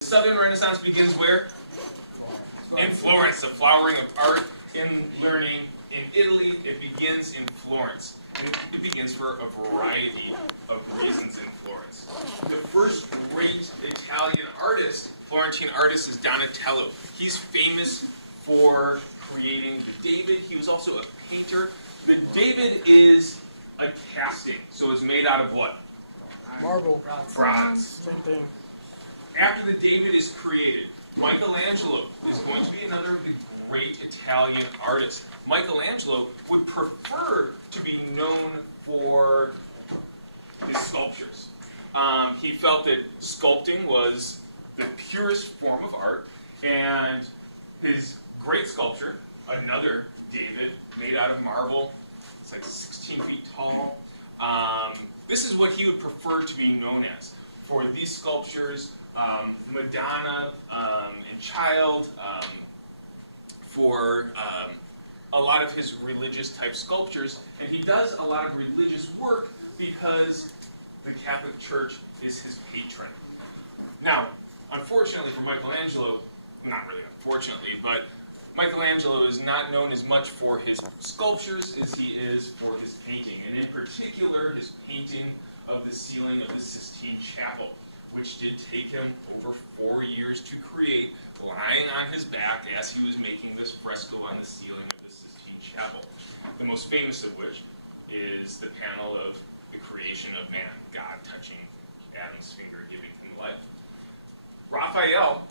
Southern Renaissance begins where? In Florence, the flowering of art and learning in Italy. It begins in Florence. And it begins for a variety of reasons in Florence. The first great Italian artist, Florentine artist, is Donatello. He's famous for creating the David. He was also a painter. The David is a casting, so it's made out of what? Marble. Bronze. Same thing. After the David is created, Michelangelo is going to be another of the great Italian artists. Michelangelo would prefer to be known for his sculptures. He felt that sculpting was the purest form of art, and his great sculpture, another David, made out of marble, it's like 16 feet tall. This is what he would prefer to be known as. For these sculptures, Madonna and Child, for a lot of his religious type sculptures, and he does a lot of religious work because the Catholic Church is his patron. Now, unfortunately for Michelangelo, not really unfortunately, but Michelangelo is not known as much for his sculptures as he is for his painting, and in particular his painting of the ceiling of the Sistine Chapel, which did take him over 4 years to create, lying on his back as he was making this fresco on the ceiling of the Sistine Chapel. The most famous of which is the panel of the creation of man, God touching Adam's finger, giving him life. Raphael,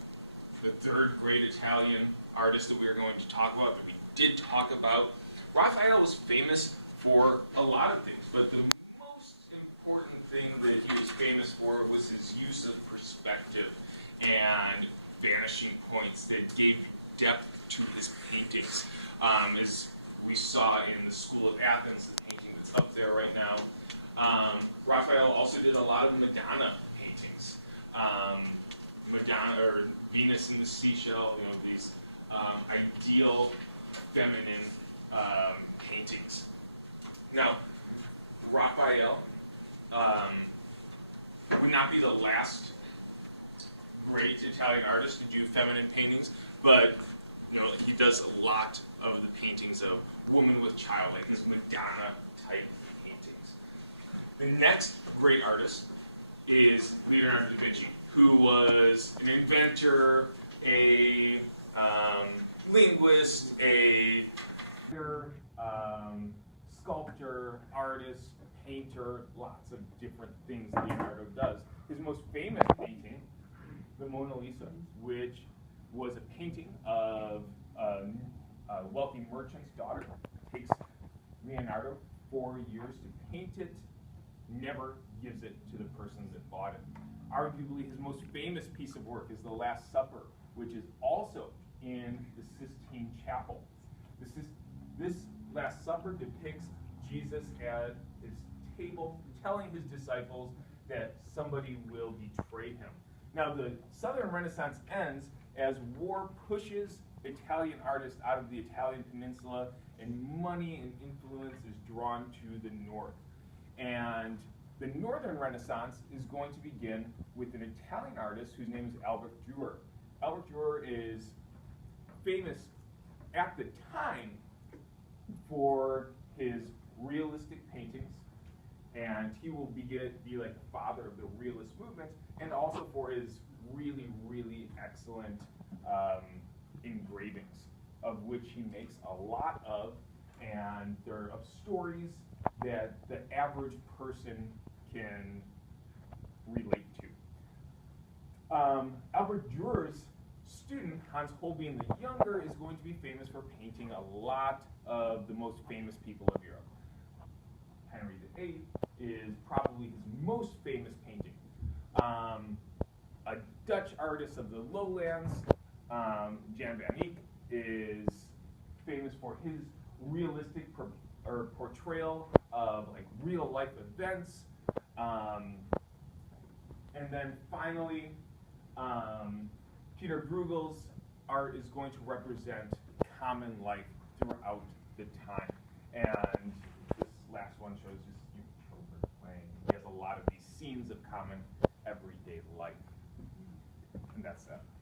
the third great Italian artist that we are going to talk about, that we did talk about, Raphael was famous for a lot of things, but the most important thing that he was famous for was his use of perspective and vanishing points that gave depth to his paintings. As we saw in the School of Athens, the painting that's up there right now, Raphael also did a lot of Madonna paintings. Madonna, or Venus in the Seashell, these ideal feminine paintings. Now, Raphael would not be the last great Italian artist to do feminine paintings, but he does a lot of the paintings of woman with child, like his Madonna type paintings. The next great artist is Leonardo da Vinci, who was an inventor, a linguist, a sculptor, artist, painter, lots of different things Leonardo does. His most famous painting, the Mona Lisa, which was a painting of a wealthy merchant's daughter. It takes Leonardo 4 years to paint it, never gives it to the person that bought it. Arguably his most famous piece of work is The Last Supper, which is also in the Sistine Chapel. This Last Supper depicts Jesus at his table, telling his disciples that somebody will betray him. Now, the Southern Renaissance ends as war pushes Italian artists out of the Italian peninsula, and money and influence is drawn to the north. And the Northern Renaissance is going to begin with an Italian artist whose name is Albert Dürer. Albert Dürer is famous at the time for his realistic paintings, and he will be like the father of the realist movement, and also for his really, really excellent engravings, of which he makes a lot of, and they're of stories that the average person can relate to. Albert Dürer's student, Hans Holbein the Younger, is going to be famous for painting a lot of the most famous people of Europe. Henry VIII is probably his most famous painting. A Dutch artist of the lowlands, Jan van Eyck, is famous for his realistic portrayal of like real life events. And then finally, Peter Bruegel's art is going to represent common life throughout the time. And this last one shows just children playing. He has a lot of these scenes of common everyday life. and that's that.